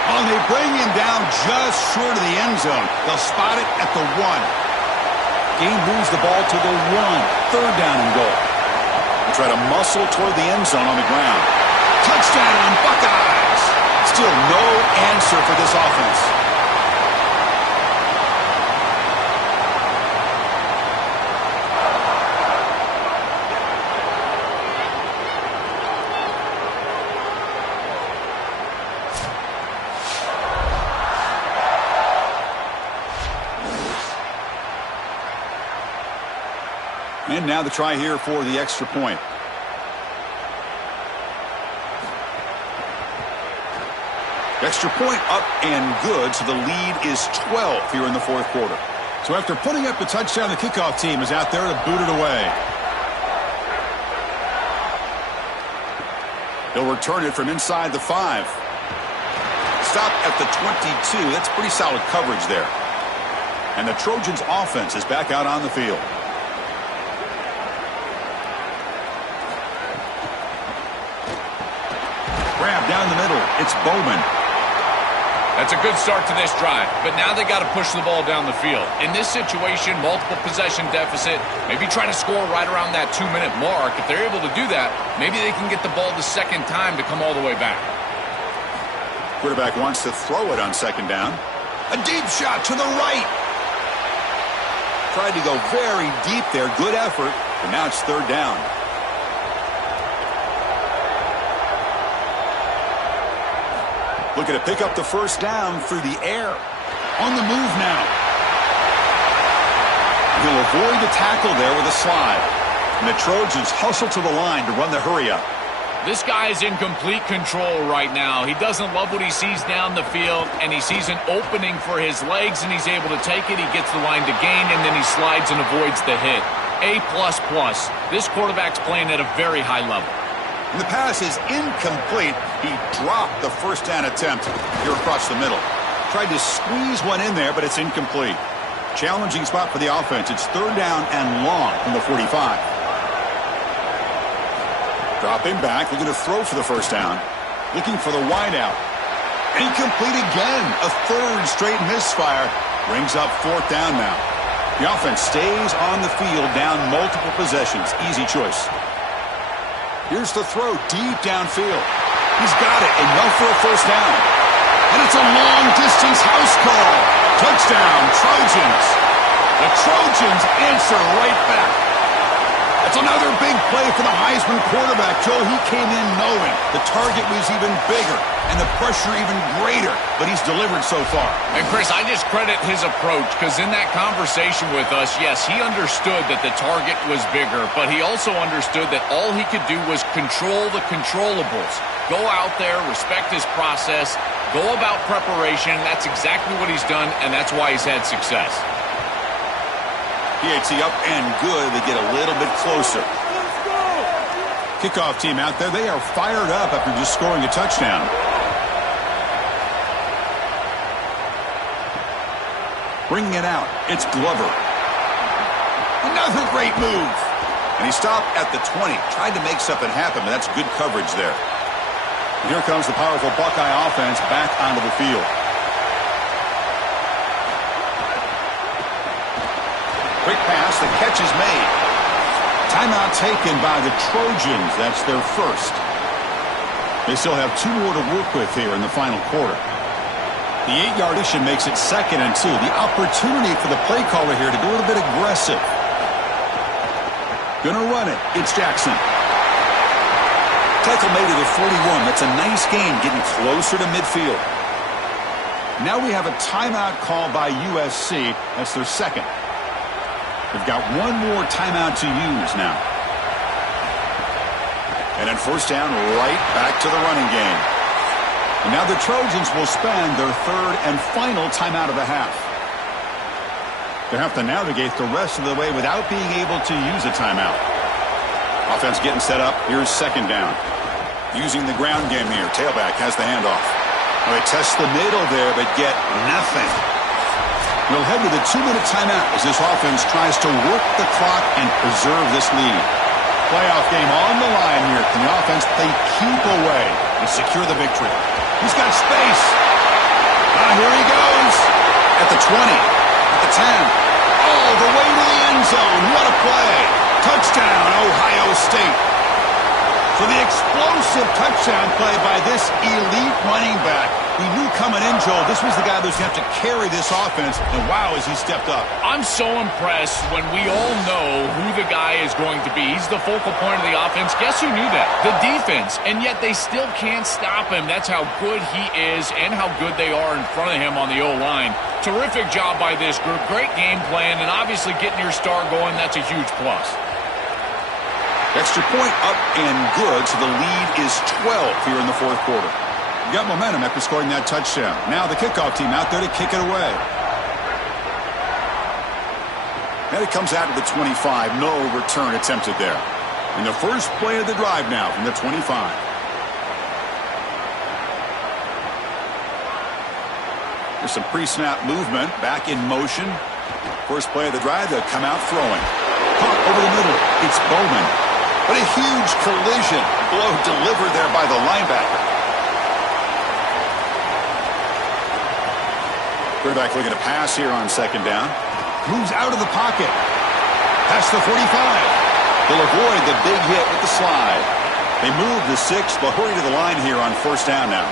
Oh, they bring him down just short of the end zone. They'll spot it at the 1. Game moves the ball to the 1. 3rd down and goal. They try to muscle toward the end zone on the ground. Touchdown, Buckeyes! Still no answer for this offense. And now the try here for the extra point. Extra point up and good, so the lead is 12 here in the 4th quarter. So after putting up the touchdown, the kickoff team is out there to boot it away. He'll return it from inside the 5. Stop at the 22. That's pretty solid coverage there. And the Trojans offense is back out on the field. Grab down the middle. It's Bowman. That's a good start to this drive, but now they got to push the ball down the field. In this situation, multiple possession deficit, maybe try to score right around that 2-minute mark. If they're able to do that, maybe they can get the ball the second time to come all the way back. Quarterback wants to throw it on second down. A deep shot to the right. Tried to go very deep there. Good effort, but now it's third down. Looking to pick up the first down through the air. On the move now. He'll avoid the tackle there with a slide. And the Trojans hustle to the line to run the hurry up. This guy is in complete control right now. He doesn't love what he sees down the field, and he sees an opening for his legs, and he's able to take it. He gets the line to gain, and then he slides and avoids the hit. A++. This quarterback's playing at a very high level. And the pass is incomplete. He dropped the first down attempt here across the middle. Tried to squeeze one in there, but it's incomplete. Challenging spot for the offense. It's third down and long from the 45. Dropping back, looking to throw for the first down. Looking for the wideout. Incomplete again. A third straight misfire. Brings up fourth down now. The offense stays on the field down multiple possessions. Easy choice. Here's the throw deep downfield. He's got it. Enough for a first down. And it's a long-distance house call. Touchdown, Trojans. The Trojans answer right back. That's another big play for the Heisman quarterback, Joe. He came in knowing the target was even bigger and the pressure even greater, but he's delivered so far. And, Chris, I just credit his approach because in that conversation with us, yes, he understood that the target was bigger, but he also understood that all he could do was control the controllables. Go out there, respect his process, go about preparation. That's exactly what he's done, and that's why he's had success. PAT up and good. They get a little bit closer. Kickoff team out there. They are fired up after just scoring a touchdown. Bringing it out. It's Glover. Another great move. And he stopped at the 20. Tried to make something happen, but that's good coverage there. And here comes the powerful Buckeye offense back onto the field. Quick pass, the catch is made. Timeout taken by the Trojans. That's their first. They still have 2 more to work with here in the final quarter. The 8-yard addition makes it 2nd and 2. The opportunity for the play caller here to be a little bit aggressive. Gonna run it. It's Jackson. Tackle made to the 41. That's a nice gain, getting closer to midfield. Now we have a timeout call by USC. That's their second. They've got 1 more timeout to use now. And then first down, right back to the running game. And now the Trojans will spend their 3rd and final timeout of the half. They'll have to navigate the rest of the way without being able to use a timeout. Offense getting set up. Here's second down. Using the ground game here. Tailback has the handoff. Well, they test the middle there, but get nothing. We'll head to the 2-minute timeout as this offense tries to work the clock and preserve this lead. Playoff game on the line here. Can the offense play keep away and secure the victory? He's got space. Here he goes. At the 20. At the 10. All the way to the end zone. What a play. Touchdown, Ohio State. For the explosive touchdown play by this elite running back. We knew coming in, Joel, this was the guy who's going to have to carry this offense, and wow, has he stepped up. I'm so impressed when we all know who the guy is going to be. He's the focal point of the offense. Guess who knew that? The defense, and yet they still can't stop him. That's how good he is and how good they are in front of him on the O-line. Terrific job by this group. Great game plan, and obviously getting your star going, that's a huge plus. Extra point up and good, so the lead is 12 here in the 4th quarter. Got momentum after scoring that touchdown. Now the kickoff team out there to kick it away. And it comes out to the 25. No return attempted there. And the first play of the drive now from the 25. There's some pre-snap movement. Back in motion. First play of the drive, they'll come out throwing. Caught over the middle. It's Bowman. But a huge collision. Blow delivered there by the linebacker. Quarterback looking to pass here on second down. Moves out of the pocket. Past the 45. He'll avoid the big hit with the slide. They move the 6, but hurry to the line here on first down now.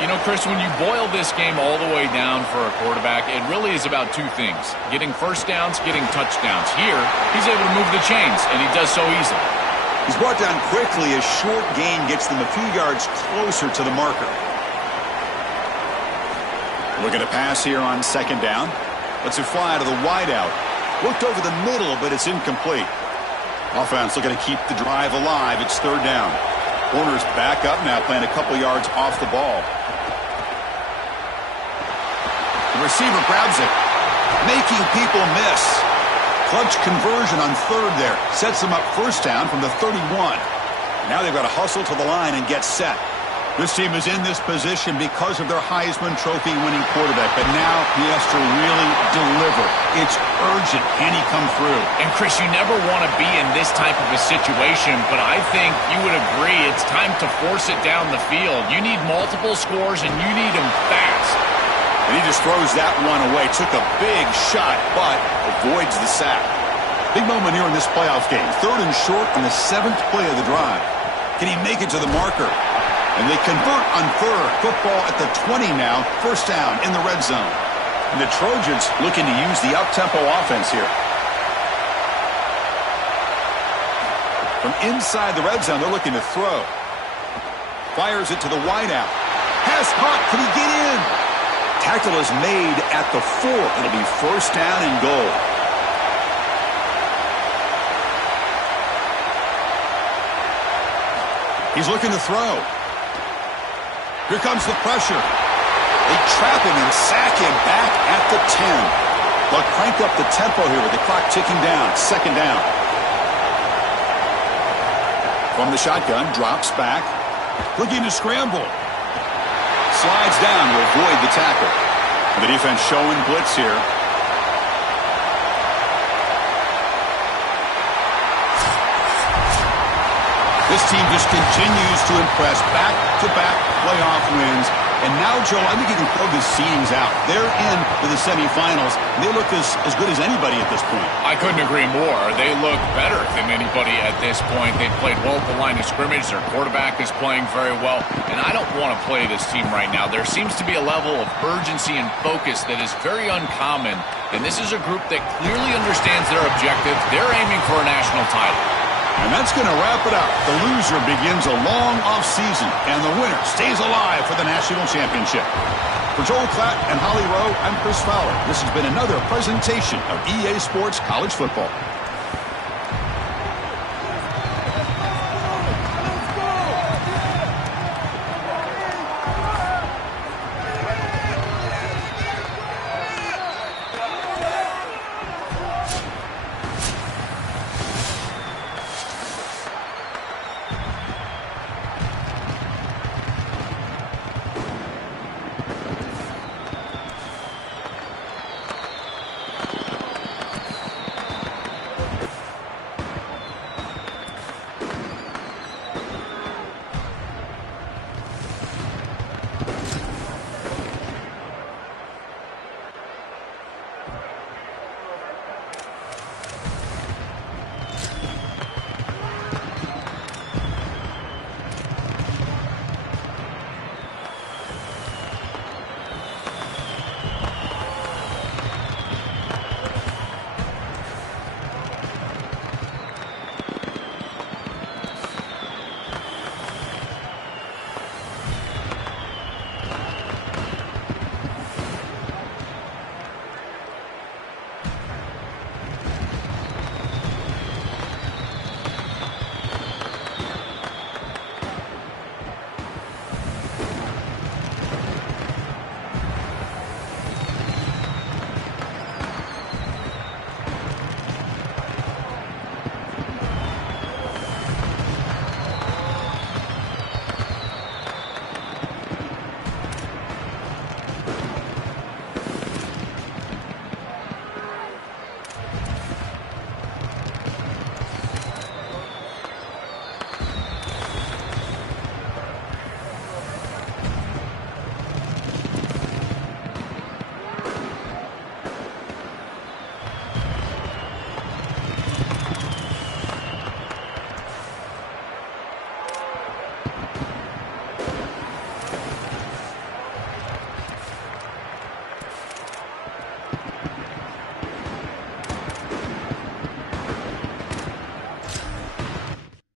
You know, Chris, when you boil this game all the way down for a quarterback, it really is about two things. Getting first downs, getting touchdowns. Here, he's able to move the chains, and he does so easily. He's brought down quickly. A short gain gets them a few yards closer to the marker. Looking to pass here on second down. Lets it fly out of the wideout. Looked over the middle, but it's incomplete. Offense looking to keep the drive alive. It's third down. Corner's back up now, playing a couple yards off the ball. The receiver grabs it, making people miss. Clutch conversion on third there. Sets them up first down from the 31. Now they've got to hustle to the line and get set. This team is in this position because of their Heisman Trophy winning quarterback, but now he has to really deliver. It's urgent. Can he come through? And Chris, you never want to be in this type of a situation, but I think you would agree it's time to force it down the field. You need multiple scores, and you need them fast. And he just throws that one away. Took a big shot, but avoids the sack. Big moment here in this playoff game. Third and short on the 7th play of the drive. Can he make it to the marker? And they convert on third. Football at the 20 now. First down in the red zone. And the Trojans looking to use the up-tempo offense here. From inside the red zone, they're looking to throw. Fires it to the wideout. Pass caught. Can he get in? Tackle is made at the 4. It'll be first down and goal. He's looking to throw. Here comes the pressure. They trap him and sack him back at the 10. They'll crank up the tempo here with the clock ticking down. Second down. From the shotgun, drops back. Looking to scramble. Slides down to avoid the tackle. The defense showing blitz here. This team just continues to impress. Back-to-back playoff wins. And now, Joe, I think you can throw the seedings out. They're in to the semifinals. And they look as good as anybody at this point. I couldn't agree more. They look better than anybody at this point. They've played well at the line of scrimmage. Their quarterback is playing very well. And I don't want to play this team right now. There seems to be a level of urgency and focus that is very uncommon. And this is a group that clearly understands their objective. They're aiming for a national title. And that's going to wrap it up. The loser begins a long offseason, and the winner stays alive for the national championship. For Joel Klatt and Holly Rowe, I'm Chris Fowler. This has been another presentation of EA Sports College Football.